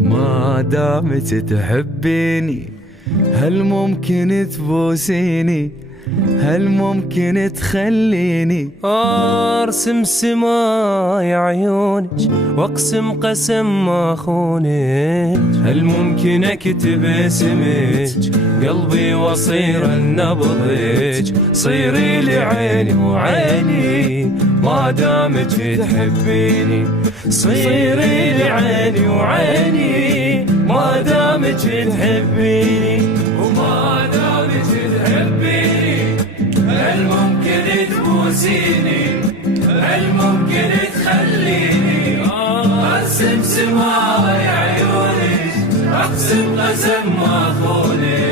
ما دامت تحبيني هل ممكن تبوسيني؟ هل ممكن تخليني ارسم سماي عيونك واقسم قسم ما اخونك؟ هل ممكن اكتب اسمك قلبي واصير النبضك؟ صيري لعيني وعيني ما دامك تحبيني، صيري لعيني وعيني ما دامك تحبيني. وما دامك تحبيني هل ممكن تبوسيني؟ هل ممكن تخليني ارسم سماي عيونك اقسم قسم ما اخونك؟